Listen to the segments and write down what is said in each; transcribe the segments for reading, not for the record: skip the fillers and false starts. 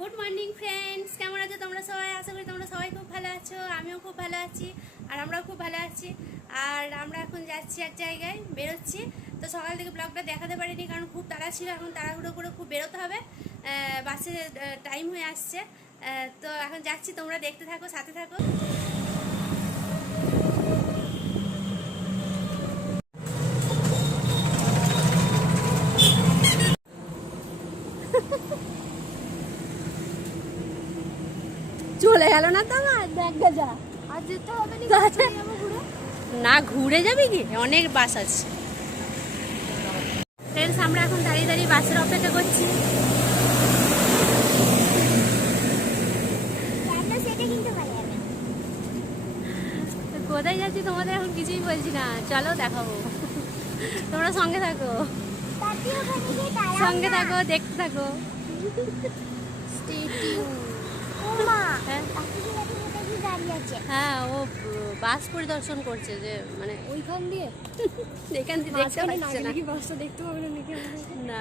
Good morning friends, কেমন আছো তোমরা সবাই? আশা করি তোমরা সবাই খুব ভালো আছো। আমিও খুব ভালো আছি আর আমরাও খুব ভালো আছি। আর আমরা এখন যাচ্ছি এক জায়গায়, বেরোচ্ছি। তো সকাল থেকে ব্লগটা দেখাতে পারিনি কারণ খুব তাড়া ছিল। এখন তাড়াহুড়ো করে খুব বেরোতে হবে, বাসে টাইম হয়ে আসছে। তো এখন যাচ্ছি, তোমরা দেখতে থাকো, সাথে থাকো। চলে গেল না তোমার দেখ যা। আর যেতে হবে না, ঘুরে যাবি কি? অনেক বাস আছে। ফ্রেন্ডস, আমরা এখন দাঁড়িয়ে দাঁড়িয়ে বাসের অপেক্ষা করছি। কোথায় যাচ্ছি তোমাদের এখন কিছুই বলছি না, চলো দেখাবো। তোমরা সঙ্গে থাকো, সঙ্গে থাকো, দেখতে থাকো। হ্যাঁ, ও বাস পরিদর্শন করছে, যে মানে ওইখান দিয়ে এখান দিয়ে দেখতে পাচ্ছে না, বাসটা দেখতে পাবে না।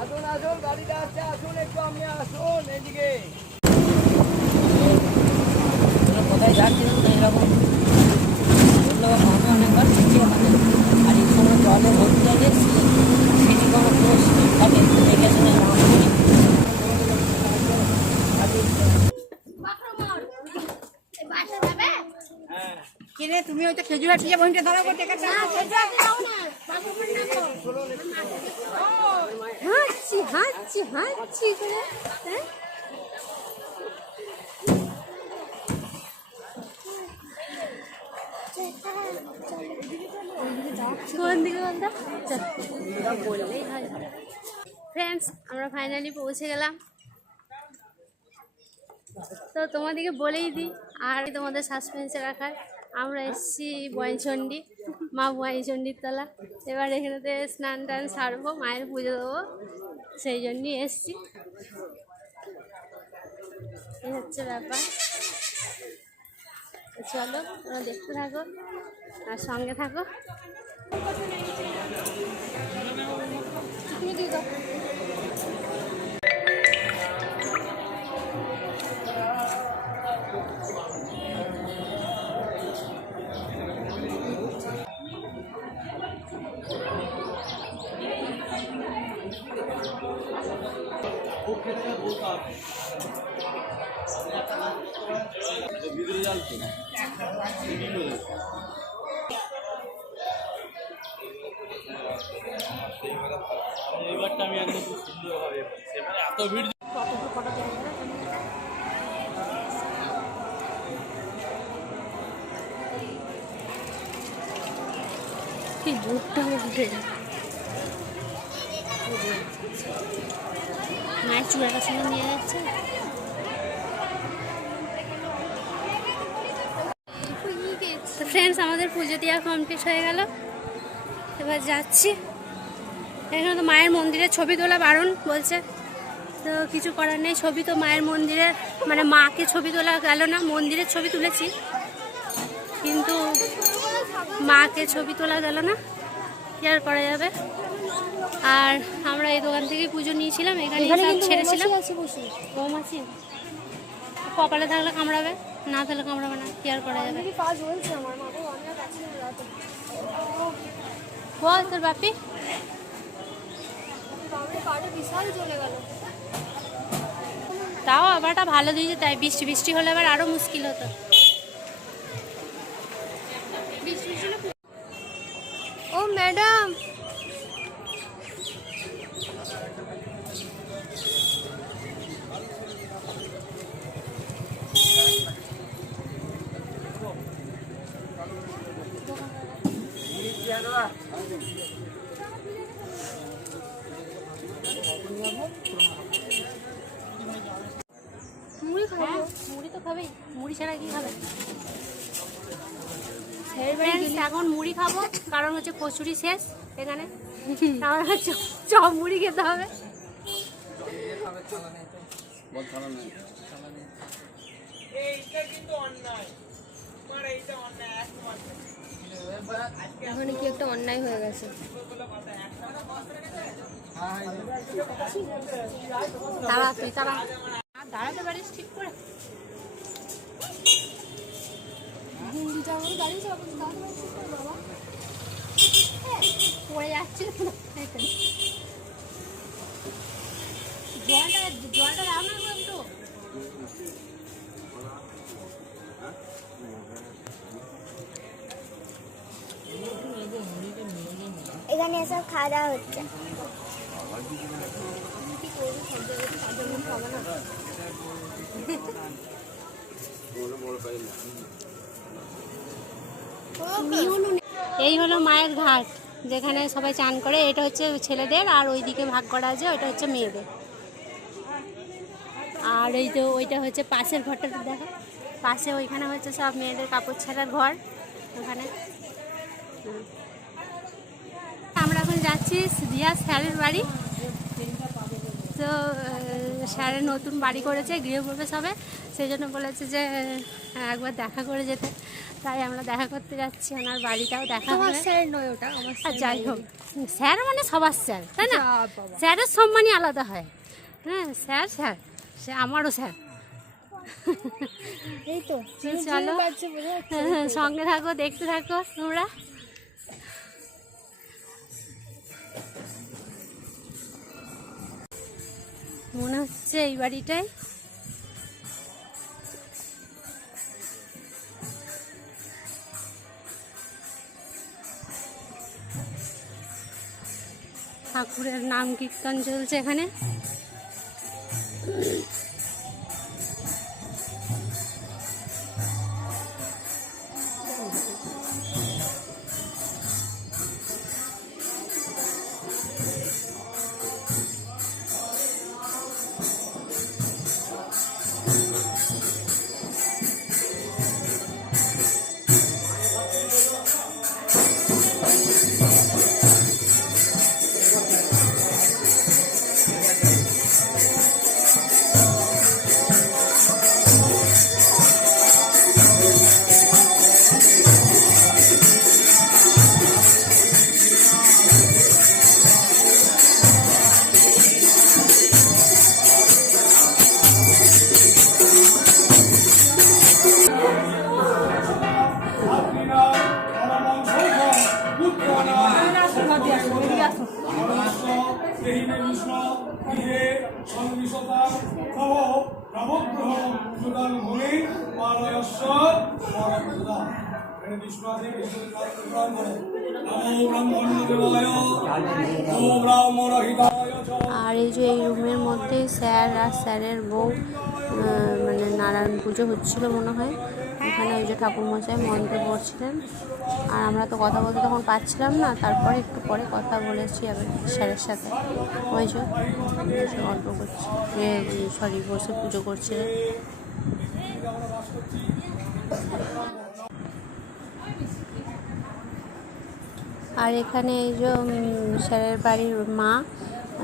আসুন আসুন, গাড়িটা আসছে, আসুন একটু, আপনি আসুন এদিকে। কোথায় যাচ্ছিলাম না এরকম আমি অনেকবার দেখছি ওখানে, আর এই সময় জলে ভর্তি থাকে, সেটি কোনো দোষ থাকে দেখে শুনে নাম করি। কিরে তুমি ওইটা খেজুর হাটিয়ে বইটা দাঁড়াবো, হাঁচি হাঁচি হাঁচি করে। কোন দিকে বলতো? বললেই হয়। ফ্রেন্ডস, আমরা ফাইনালি পৌঁছে গেলাম। তো তোমাদেরকে বলেই দিই, আর তোমাদের সাসপেন্সে রাখার, আমরা এসেছি বয়নচণ্ডী, মা বয়নচণ্ডীর তলা। এবার এখানেতে স্নান টান সারবো, মায়ের পুজো দেবো, সেই জন্যই এসেছি। এই হচ্ছে ব্যাপার। চলো তোমরা দেখতে থাকো আর সঙ্গে থাকো। এবারটা আমি একদম খুব সুন্দরভাবে এবারে এত ভিড়। কি বুটটা উঠে মায়ের চূড়ার কাছে নিয়ে যাচ্ছে। তো ফ্রেন্ডস, আমাদের পুজো দেওয়া কমপ্লিট হয়ে গেল, এবার যাচ্ছি। এখানে তো মায়ের মন্দিরের ছবি তোলা বারণ বলছে, তো কিছু করার নেই। ছবি তো মায়ের মন্দিরের, মানে মাকে ছবি তোলা গেল না, মন্দিরের ছবি তুলেছি, কিন্তু মাকে ছবি তোলা গেল না, কি আর করা যাবে। আর আমরা এই দোকান থেকেই পুজো নিয়েছিলাম, এখানে ছেড়েছিলাম। মৌমাছি কপালে থাকলে কামড়াবে, না থাকলে কামড়াবে না, কি আর করা যাবে। বল তোর বাপি। তাও আবারটা ভালো দিয়েছে, তাই বৃষ্টি বৃষ্টি হলে আবার আরো মুশকিল হতো। ও ম্যাডাম, মুড়ি খাবে? মুড়ি তো খাবেই, মুড়ি ছাড়া কি খাবে? এখন মুড়ি খাবো, কারণ হচ্ছে কচুরি শেষ এখানে, আমার চপ মুড়ি খেতে হবে। এইটা কিন্তু অন্যায়, তোমার এইটা অন্যায় একমাত্র। ওখানে কি একটা অন্যায় হয়ে গেছে। দাঁড়া তুই দাঁড়া, দাঁড়াতে পারিস ঠিক করে। পড়ে যাচ্ছে জলটা দাও না একটু। এখানে সব খাওয়া দাওয়া হচ্ছে। এই হলো মায়ের ঘাট, যেখানে সবাই চান করে। এটা হচ্ছে ছেলেদের, আর ওইদিকে ভাগ করা আছে ওইটা হচ্ছে মেয়েদের। আর এই তো ওইটা হচ্ছে পাশের ঘরটা দেখো, পাশে ওইখানে হচ্ছে সব মেয়েদের কাপড় ছাড়ার ঘর ওখানে। আমরা এখন যাচ্ছি দিয়া স্যারের বাড়ি। তো স্যারের নতুন বাড়ি করেছে, গৃহপ্রবেশ হবে, সেই জন্য বলেছে যে একবার দেখা করে যেতে। তাই আমরা দেখা করতে যাচ্ছি, ওনার বাড়িটাও দেখা হবে। স্যার নয় ওটা আমার, আর যাই হোক, স্যার মানে সবার স্যার, তাই না? স্যারের সম্মানই আলাদা হয়। হ্যাঁ, স্যার স্যার, সে আমারও স্যার। এই তো চলো সঙ্গে থাকো, দেখতে থাকো তোমরা। মনে হচ্ছে এই বাড়িটাই। ঠাকুরের নাম কীর্তন চলছে এখানে। আর এই যে এই রুমের মধ্যে স্যার আর স্যারের বউ মানে নারায়ণ পুজো হচ্ছিল মনে হয়। এখানে ওই যে ঠাকুরমশাই মন্ত্র পড়ছিলেন, আর আমরা তো কথা বলতে তখন পাচ্ছিলাম না। তারপরে একটু পরে কথা বলেছি আবার স্যারের সাথে। ওই যে গল্প করছি, সরি বসে পুজো করছিলেন। আর এখানে এই যে স্যারের বাড়ির মা,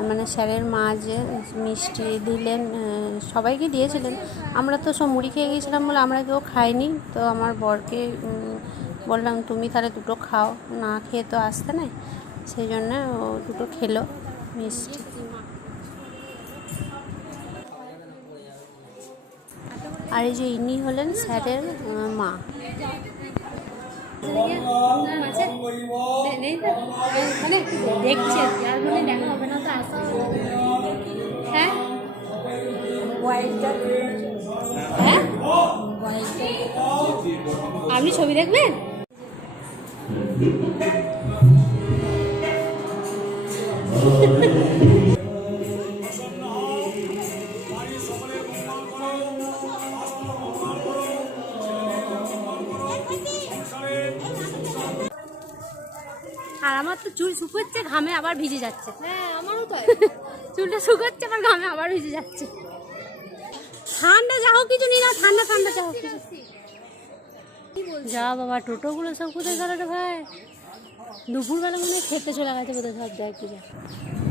মানে স্যারের মা যে মিষ্টি দিলেন, সবাইকে দিয়েছিলেন। আমরা তো সব মুড়ি খেয়ে গিয়েছিলাম বলে আমরা কেউ খাইনি। তো আমার বরকে বললাম তুমি তাহলে দুটো খাও, না খেয়ে তো আসতে নাই, সেই জন্য ও দুটো খেলো মিষ্টি। আর এই যে ইনি হলেন স্যারের মা। দেখছি দেখা হবে না তো আসা। হ্যাঁ হ্যাঁ, আপনি ছবি দেখবেন? আর আমার তো চুল শুকোচ্ছে, ঘামে আবার ভিজে যাচ্ছে। হ্যাঁ আমারও তো চুলটা শুকোচ্ছে আবার ঘামে আবার ভিজে যাচ্ছে। ঠান্ডা যা হোক কিছু নিয়ে না, ঠান্ডা ঠান্ডা যা হোক কিছু। যা বাবা, টোটোগুলো সব কোথায় গেল রে ভাই? দুপুরবেলা মনে হয় খেতে চলে গেছে বোধহয় সব জায়গায়।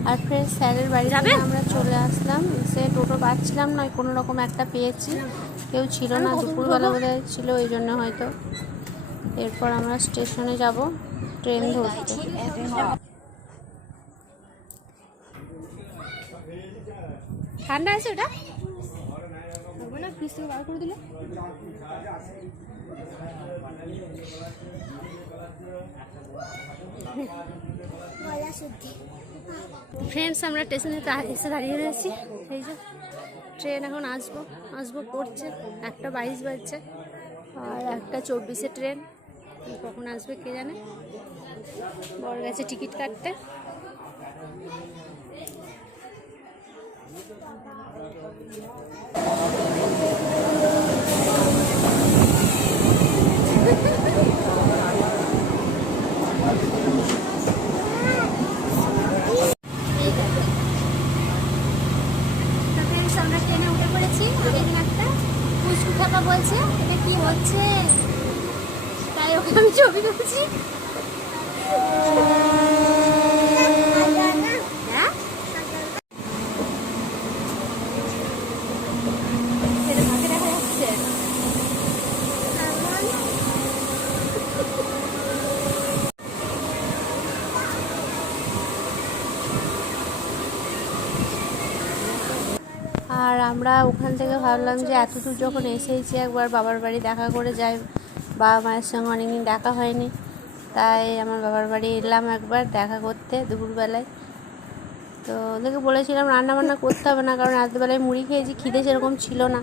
আর ফ্রেন্ড স্যারের বাড়ি যাবে, আমরা চলে আসলাম। সে টোটো পাচ্ছিলাম না, কোনো রকম একটা পেয়েছি, কেউ ছিল না, দুপুরবেলা বোধহয় ছিল, ওই জন্য হয়তো। এরপর আমরা স্টেশনে যাব ট্রেন ধরতে। ঠান্ডা আছে ওটা না, ফ্রিজ থেকে বার করে দিলে। ফ্রেন্ডস আমরা স্টেশনে এসে দাঁড়িয়ে রয়েছি। এই যে ট্রেন এখন আসবো করছে, 1:22 বাজছে আর 1:24 ট্রেন। কখন আসবে কে জানে। বড় গেছে টিকিট কাটতে। আমরা ট্রেনে উঠে পড়েছি। একটা পুষ্পু খাপা বলছে এটা কি হচ্ছে, তাই ওকে আমি ছবি তুলছি। হ্যাঁ দেখা যাচ্ছে। আর আমরা ওখান থেকে ভাবলাম যে এত দূর যখন এসেছি একবার বাবার বাড়ি দেখা করে যাই, বাবা মায়ের সঙ্গে অনেকদিন দেখা হয়নি, তাই আমার বাবার বাড়ি এলাম একবার দেখা করতে দুপুরবেলায়। তো ওদেরকে বলেছিলাম রান্নাবান্না করতে হবে না, কারণ রাত্রিবেলায় মুড়ি খেয়েছি, খিদে সেরকম ছিল না।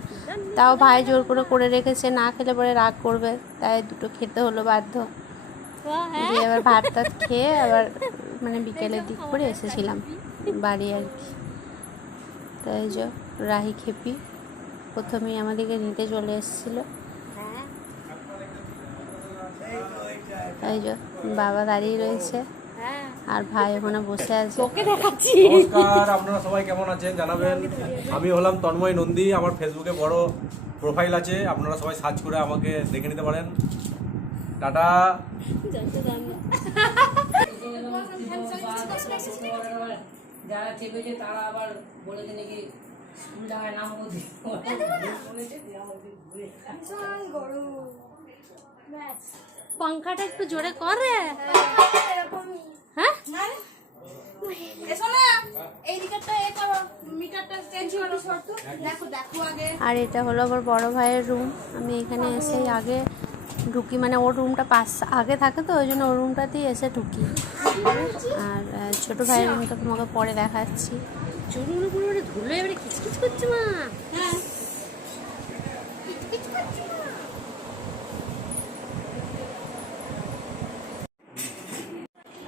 তাও ভাই জোর করে রেখেছে, না খেলে পরে রাগ করবে, তাই দুটো খেতে হলো বাধ্য। দিয়ে আবার ভাত টাত খেয়ে আবার মানে বিকেলের দিক করে এসেছিলাম বাড়ি আর কি। তাই যে রাহি খেপি প্রথমেই আমাদেরকে নিতে চলে এসেছিল। তাই যে বাবা দাঁড়িয়ে রয়েছে আর ভাই ওখানে বসে আছে। নমস্কার, আপনারা সবাই কেমন আছেন জানাবেন। আমি হলাম তন্ময় নন্দী, আমার ফেসবুকে বড় প্রোফাইল আছে, আপনারা সবাই সার্চ করে আমাকে দেখে নিতে পারেন। টাটা। যারা চেপেছে তারা আবার বলেছে নাকি স্কুল জায়গায় নাম पंखाটা একটু জোরে করে। হ্যাঁ আর এটা হলো আমার বড় ভাইয়ের রুম। আমি এখানে এসে আগে ঢুকি, মানে ওর রুমটা পাশ আগে থাকে তো ওই জন্য ওর রুমটাতেই এসে ঢুকি। আর ছোট ভাইয়ের রুমটা তোমাকে পরে দেখাচ্ছি। চুলগুলো পুরো ধুলো এবারে কিচকিচ করছে মা।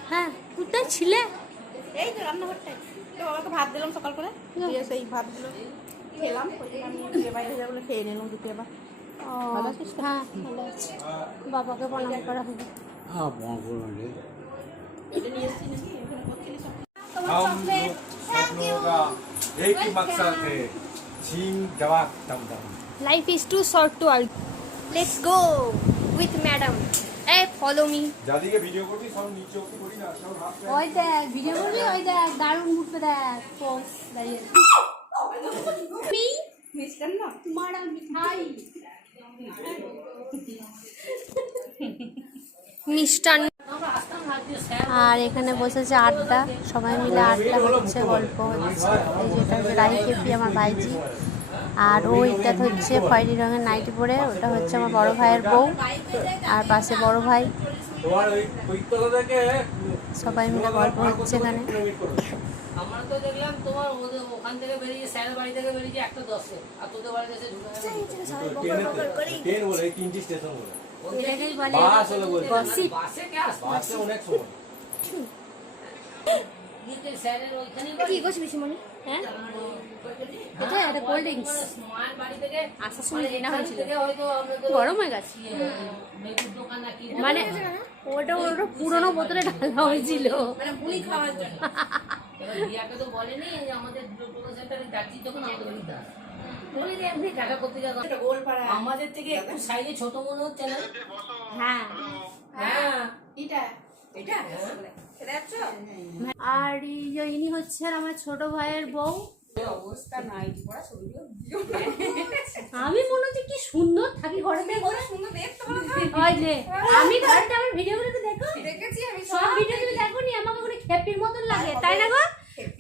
হ্যাঁ কোথায় ছিলে? এই তো রান্নাঘরটায় তো বাবাকে ভাত দিলাম সকাল করে, দিয়ে সেই ভাতগুলো খেলাম। আমি বিয়ে বাইরে যাবো খেয়ে নিলাম দুটো। এবার হ্যাঁ ভালো আছে। বাবাকে প্রণাম করা হবে। এটা নিয়ে এসেছি নাকি এখানে করছিলি সব। हम लोग का एक ही मकसद है, छीन जवाब दमदम। Life is too short to argue. Let's go with madam. এই ফলো মি। যাদিকে ভিডিও করবি সব নিচে ওকে করি না, সব হাত ওই দেখ ভিডিও করবি, ওই দেখ দারুণ ঘুরতে দেখ পোস্ট দাঁড়িয়ে। মি মিষ্টান্ন তোমারা মিঠাই মিষ্টান্ন। আর এখানে বসেছে আড্ডা, সবাই মিলে আড্ডা হচ্ছে, গল্প হচ্ছে। এই যেটা হচ্ছে রাহি খেপি আমার ভাইজি, আর ওইটা হচ্ছে খয়েরি রঙের নাইটি পরে, ওটা হচ্ছে আমার বড় ভাইয়ের বউ, আর পাশে বড় ভাই। তোমার ওই তলা থেকে সবাই মিলে গল্প হচ্ছে এখানে। আমরা তো দেখলাম তোমার ওখান থেকে বেরিয়ে স্যারের বাড়ি থেকে বেরিয়ে 1:10 আর তোদের বাড়িতে এসে ট্রেন বলে তিনটি স্টেশন বলে, এটাকেই বলে বাস হলো বলে, গসিপ। বাসে কে আসবে? বাসে অনেক সময়। স্যারের ওইখানে কি করছিস পিসিমণি? হ্যাঁ এটা একটা কোল্ড ড্রিঙ্কস মায়ের বাড়ি থেকে আসার সময় কেনা হয়েছিল, হয়তো আমাদের গরম হয়ে গেছে। মেয়ের দোকান নাকি মানে ওটা পুরোনো বোতলে ঢালা হয়েছিল। মানে মুড়ি খাওয়ার জন্য। এবার দিয়াকে তো বলেনি যে আমাদের টোটো সেন্টারে যাচ্ছি যখন আমাদের বাড়িতে আসে। বলি যে এমনি টাকা করতে যাবো। এটা গোলপাড়া আমাদের থেকে একটু সাইজে ছোট মনে হচ্ছে না? হ্যাঁ হ্যাঁ এটা এটা খেতে যাচ্ছ? আর ইনি হচ্ছেন আমার ছোট ভাইয়ের বউ, অবস্থা নাই পড়া ছবিগুলো আমি মনে হচ্ছে কি সুন্দর থাকি ঘরেতে ঘরে সুন্দর দেখতে ভালো ওই যে আমি ঘরেতে আমার ভিডিওগুলোতে দেখো দেখেছি আমি সব ভিডিও তুমি দেখো নি আমাকে কোনো খেপির মতন লাগে তাই না গো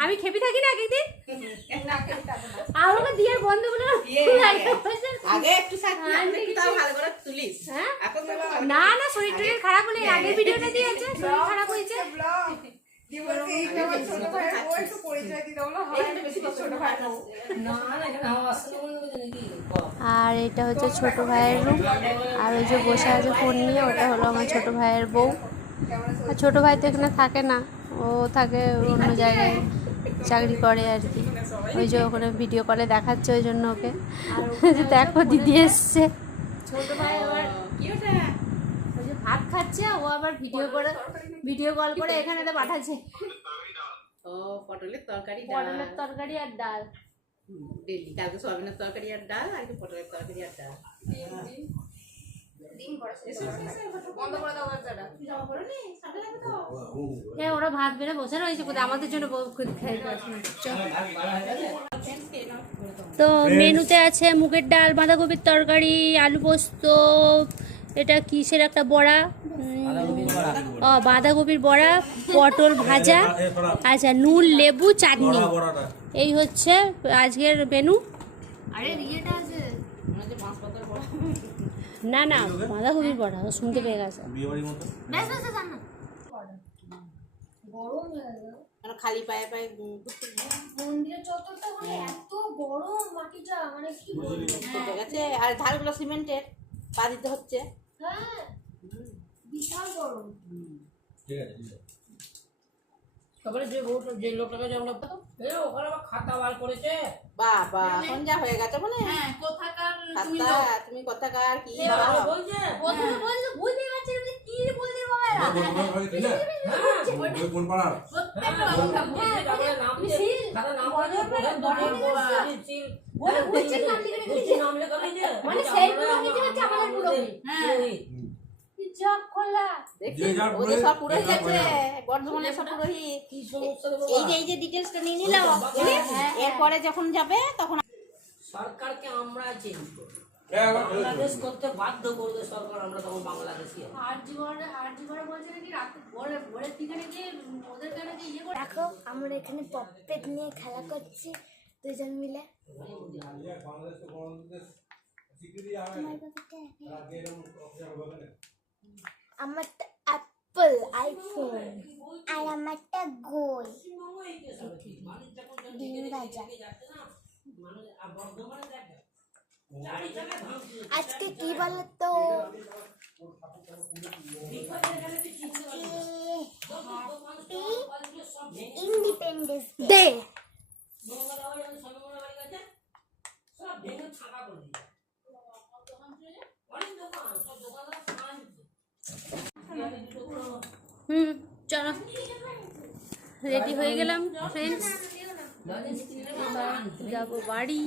আমি খেপি থাকি না একদিন আমাকে দিয়ে বন্ধুগুলো আগে একটু সাথে তাও ভালো করে তুলিস হ্যাঁ এখন তো না না শরীর টরীর খারাপ হলে আগের ভিডিওটা দিয়েছে শরীর খারাপ হয়েছে আর এটা হচ্ছে ছোট ভাইয়ের রুম আর ওই যে বসে আছে ফোন নিয়ে ওটা হলো আমার ছোট ভাইয়ের বউ আর ছোট ভাই তো এখানে থাকে না ও থাকে অন্য জায়গায় চাকরি করে আর কি ওই যে ওখানে ভিডিও কলে দেখাচ্ছে ওই জন্য ওকে যে দেখো দিদি এসছে ছোট ভাই আবার ওই যে ভাত খাচ্ছে ও আবার ভিডিও কল করে এখানে তো পাঠাচ্ছে ও পটলের তরকারি পটলের তরকারি আর ডাল ডেলি কালকে সয়াবিনের তরকারি আর ডাল আর পটলের তরকারি আর ডাল হ্যাঁ ওরা ভাত বেড়ে বসে রয়েছে কোথায় আমাদের জন্য খুদ খাইতে আসে তো মেনুতে আছে মুগের ডাল বাঁধাকপির তরকারি আলু পোস্ত এটা কিসের একটা বড়া বাঁধাকপির বড়া পটল ভাজা আচ্ছা নুন লেবু চাটনি এই হচ্ছে আজকের মেনু না না বাঁধাকপির বড়া ও শুনতে পেয়ে গেছে খালি পায়ে পায়ে মন্দিরের চত্বরটা মানে এত বড় মাটিটা মানে কি বলবো গেছে আর ধারগুলো সিমেন্টের পা দিতে হচ্ছে হ্যাঁ বিশাল বড় ঠিক আছে তারপরে যে লোকটাকে যে আমরা ওখানে আবার খাতা বার করেছে বাবা সন্ধ্যা হয়ে গেছে বলে হ্যাঁ কোথাকার খাতা তুমি কোথাকার কি বলছে প্রথমে বলছে বুঝতে পারছি না যে কি বলতে বাবা কোন পাড়ার খাতা নাম বলে নাম লেখা নেই যে মানে সেই পুরো কিছু হচ্ছে আমাদের পুরো হ্যাঁ জব খোলা দেখি ওদের সব পুরোহিত আছে বর্ধমানের সব পুরোহিত কি সমস্যা এই যে ডিটেইলসটা নিয়ে নিলাম এরপরে যখন যাবে তখন সরকারকে আমরা চেঞ্জ করব বাংলাদেশ করতে বাধ্য করবে সরকার আমরা তখন বাংলাদেশি আর জীবনে বলছে নাকি রাতে ভোরের দিকে নাকি ওদের কাছে ইয়ে করে দেখো আমরা এখানে পপেট নিয়ে খেলা করছি দুজন মিলে আমারটা অ্যাপল আইফোন আর আমারটা গোল ডিম ভাজা আজকে কি বলতো ইন্ডিপেন্ডেন্স ডে চলো রেডি হয়ে গেলাম ফ্রেন্ডস যাবো বাড়ি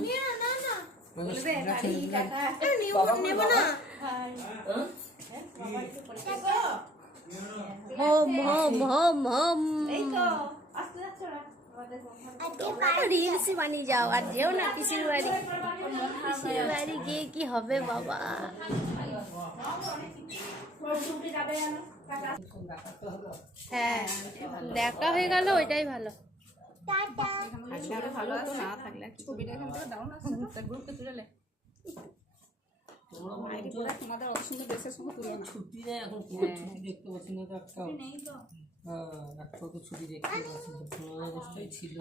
home home home home reels বানিয়ে যাও আর যেও না পিসির বাড়ি গিয়ে কি হবে বাবা হ্যাঁ দেখা হয়ে গেল ওইটাই ভালো ভালো হতো না থাকলে ছবিটা এখান থেকে দাও না গ্রুপে তুলে নে তোমাদের অত সুন্দর ড্রেসের সঙ্গে তুলে ছুটি নেই এখন কোনো ছুটি দেখতে পাচ্ছি না তো একটা একটা তো ছুটি দেখতে পাচ্ছি না 15 আগস্টই ছিল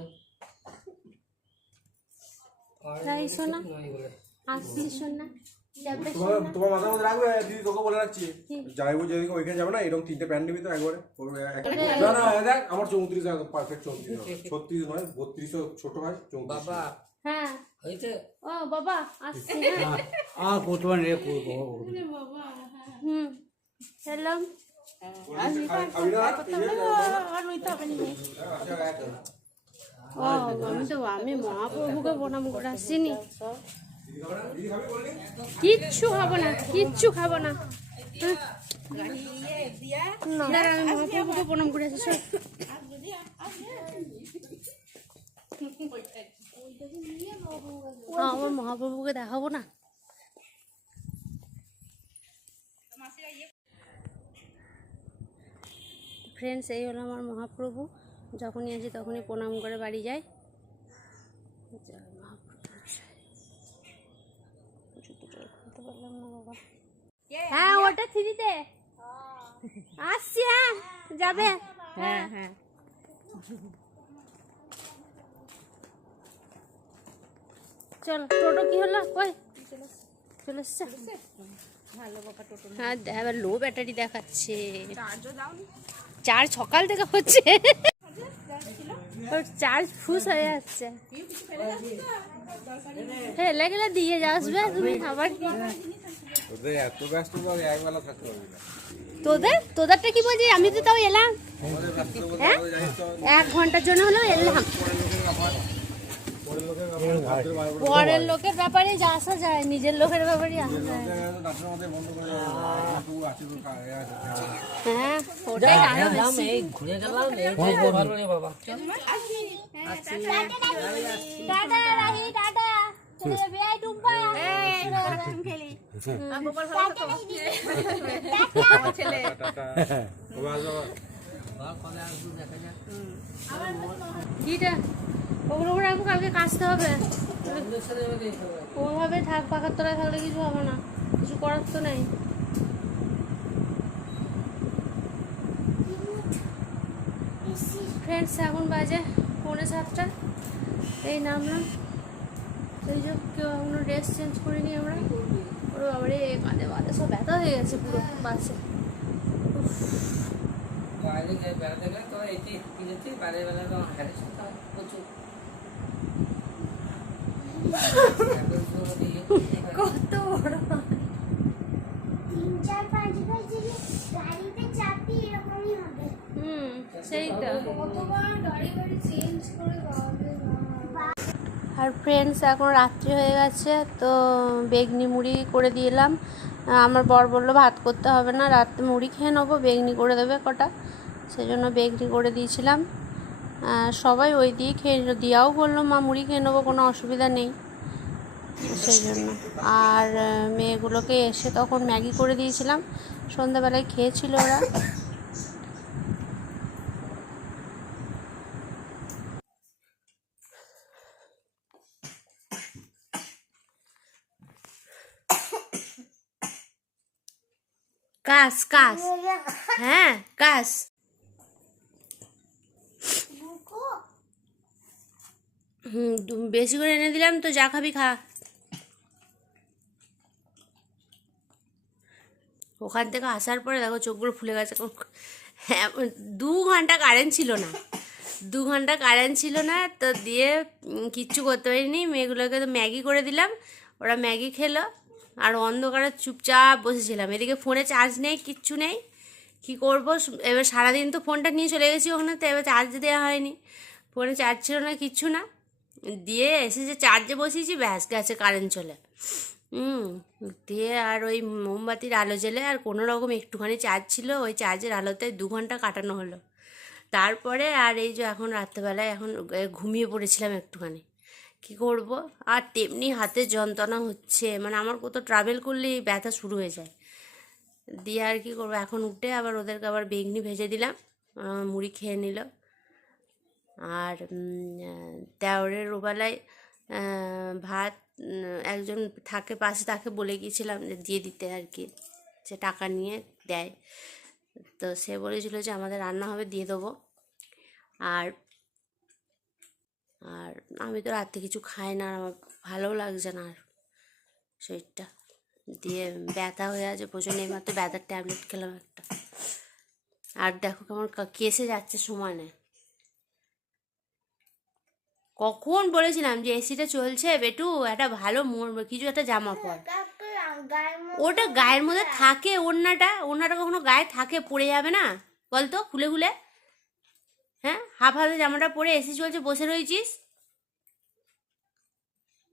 তাই শোনা আসছি শোনা তোমার মাথার মধ্যে রাখবে দিদি তোকে বলে রাখছি যাইবো যেদিকে ওইখানে যাবে না এরকম 3টে প্যান্ট নিবি তো একবারে না না দেখ আমার 34 পারফেক্ট 34 36 নয় 32 ছোট হয় 34 বাবা হ্যাঁ হইছে ও বাবা আসছি আর কোতমান রে এলাম আমি মহাপ্রভুকে প্রণাম করে আসছিনি কিচ্ছু খাবো না দাঁড়া আমি মহাপ্রভুকে প্রণাম করে আসছি মহাপ্রভুকে দেখাবো না? ফ্রেন্ডস, এই হলো আমার মহাপ্রভু। যখনই আসি তখনই প্রণাম করে বাড়ি যাই। জয় মহাপ্রভু জয়। জুতোটা খুলতে পারলাম না বাবা। হ্যাঁ, ওটা থ্রিতে আসছি। হ্যাঁ, যাবে? হ্যাঁ হ্যাঁ। চল, টোটো কি হলো? কই চলে এসছে? ভালো বাবা টোটো হ্যাঁ, এবার লো ব্যাটারি দেখাচ্ছে। চার্জও দাওনি। চার্জ সকাল থেকে হচ্ছে, ওর চার্জ ফুস হয়ে যাচ্ছে। হেলে গেলে দিয়ে আসবে তুমি আবার কি? ওদের এত ব্যস্ত তো একবেলা থাকতে পারবি না। তোদেরটা কি বলছি? আমি তো তাও এলাম, আমাদের ব্যস্ত বলতে হ্যাঁ আমাদের জানিস তো 1 ঘন্টার জন্য হলেও এলাম। পরের লোকের ব্যাপার, পরের লোকের ব্যাপার পরের লোকের ব্যাপারে যা আসা যায়, নিজের লোকের ব্যাপারে আসা যায়। ডাক্তার আমাদের বন্ধ করে দেবে। একটু আছে তো কাজে আছে। হ্যাঁ, ওটাই আরো গেলাম, বেশি। এই ঘুরে গেলাম, এই ভালো রে বাবা। Tata Rahi, tata. চলে যাবে, এই টুম্পা। খেলি গোপাল ভালো তো আমার ছেলে টাটা। বাবা আসবে। কবে আসবো দেখা যাক। কিটা ওগুলো করে এখন কালকে কাচতে হবে। ইঞ্জেকশন দেবে দেখতে হবে। কোনোভাবে থাক, পাখার তলায় থাকলে কিছু হবে না, কিছু করার তো নেই। ফ্রেন্ডস, এখন বাজে 6:45। এই নামলাম, এই যে কেউ এখনো ড্রেস চেঞ্জ করিনি আমরা। ওর বাবারে কাঁধে বাদে সব ব্যথা হয়ে গেছে পুরো বাসে। বাইরে গিয়ে বেড়াতে গেলে তো এটি কিনেছি, বাইরে বেলা তো হ্যারিস প্রচুর। কত বড়! 3-4-5 যদি গাড়িতে চাপি এরকমই হবে। সেইটা। কতবার গাড়ি চেঞ্জ করে গাড়ি। আর ফ্রেন্ডস, এখন রাত্রি হয়ে গেছে, তো বেগনি মুড়ি করে দিলাম। আমার বর বললো ভাত করতে হবে না, রাত্রে মুড়ি খেয়ে নেবো, বেগনি করে দেবে কটা, সেই জন্য বেগনি করে দিয়েছিলাম। সবাই ওই দিয়ে খেয়ে নিল, দিয়াও বললো মা মুড়ি খেয়ে নেবো, কোনো অসুবিধা নেই, সেই জন্য। আর মেয়েগুলোকে এসে তখন ম্যাগি করে দিয়েছিলাম, সন্ধ্যাবেলায় খেয়েছিল ওরা। কাস কাস, হ্যাঁ কাস। বেশি করে এনে দিলাম তো, যা খাবি খা। ওখান থেকে আসার পরে দেখো চোখগুলো ফুলে গেছে। হ্যাঁ, 2 ঘন্টা কারেন্ট ছিল না, 2 ঘন্টা কারেন্ট ছিল না, তো দিয়ে কিচ্ছু করতে পারিনি। মেয়েগুলোকে তো ম্যাগি করে দিলাম, ওরা ম্যাগি খেলো, আর অন্ধকারে চুপচাপ বসেছিলাম। এদিকে ফোনে চার্জ নেই, কিচ্ছু নেই, কী করবো? এবার সারাদিন তো ফোনটা নিয়ে চলে গেছি ওখানে, তো এবার চার্জ দেওয়া হয়নি, ফোনে চার্জ ছিল না, কিচ্ছু না। দিয়ে এসে যে চার্জে বসিয়েছি, ব্যাস গেছে কারেন্ট চলে। দিয়ে আর ওই মোমবাতির আলো জ্বেলে আর কোনো রকম একটুখানি চার্জ ছিল, ওই চার্জের আলোতে 2 ঘন্টা কাটানো হলো। তারপরে আর এই যে এখন রাত্রেবেলায় এখন ঘুমিয়ে পড়েছিলাম একটুখানি, কি করব? আর তেমনি হাতে যন্ত্রণা হচ্ছে, মানে আমার কোথাও ট্রাভেল করলেই ব্যথা শুরু হয়ে যায়। দিয়ে আর কি করবো, এখন উঠে আবার ওদেরকে আবার বেগনি ভেজে দিলাম, মুড়ি খেয়ে নিল। আর দেওরের ওবেলায় ভাত একজন থাকে পাশে, তাকে বলে গিয়েছিলাম যে দিয়ে দিতে আর কি, সে টাকা নিয়ে দেয়, তো সে বলেছিল যে আমাদের রান্না হবে, দিয়ে দেবো। আর আর আমি তো রাত্রে কিছু খাই না, আমার ভালোও লাগছে না আর শরীরটা, দিয়ে ব্যথা হয়ে আছে প্রচণ্ড। এইমাত্র ব্যথার ট্যাবলেট খেলাম একটা। আর দেখো কেমন কেসে যাচ্ছে সমানে। কখন বলেছিলাম যে এসিটা চলছে বেটু, একটা ভালো কিছু একটা জামা পর। ওটা গায়ের মধ্যে থাকে, ওড়নাটা কখনো গায়ে থাকে, পড়ে যাবে না বলতো খুলে খুলে? হ্যাঁ, হাফ হাতে জামাটা পরে এসি চলছে বসে রয়েছিস,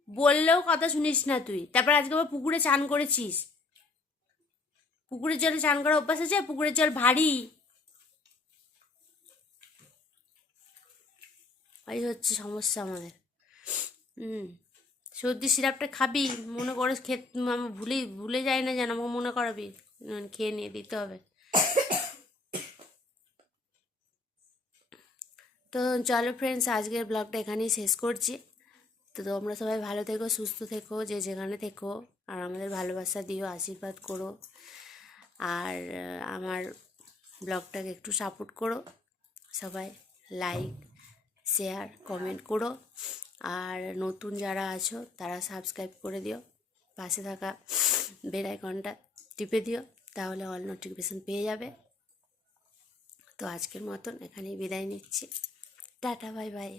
বললেও কথা শুনিস না তুই। তারপর আজকে আবার পুকুরে চান করেছিস, পুকুরের জলে চান করার অভ্যাস আছে? পুকুরের জল ভারী, এই হচ্ছে সমস্যা আমাদের। সর্দি সিরাপটা খাবি মনে করে আমি ভুলে যাই না যেন আমাকে মনে করাবি, খেয়ে নিয়ে দিতে হবে। তো চলো ফ্রেন্ডস, আজকের ব্লগটা এখানেই শেষ করছি। তো তোমরা সবাই ভালো থেকো, সুস্থ থেকো, যে যেখানে থেকো, আর আমাদের ভালোবাসা দিও, আশীর্বাদ করো, আর আমার ব্লগটাকে একটু সাপোর্ট করো সবাই, লাইক শেয়ার কমেন্ট করো, আর নতুন যারা আছো তারা সাবস্ক্রাইব করে দিও, পাশে থাকা বেল আইকনটা টিপে দিও, তাহলে অল নোটিফিকেশান পেয়ে যাবে। তো আজকের মতন এখানেই বিদায় নিচ্ছি, টাটা বাই বাই।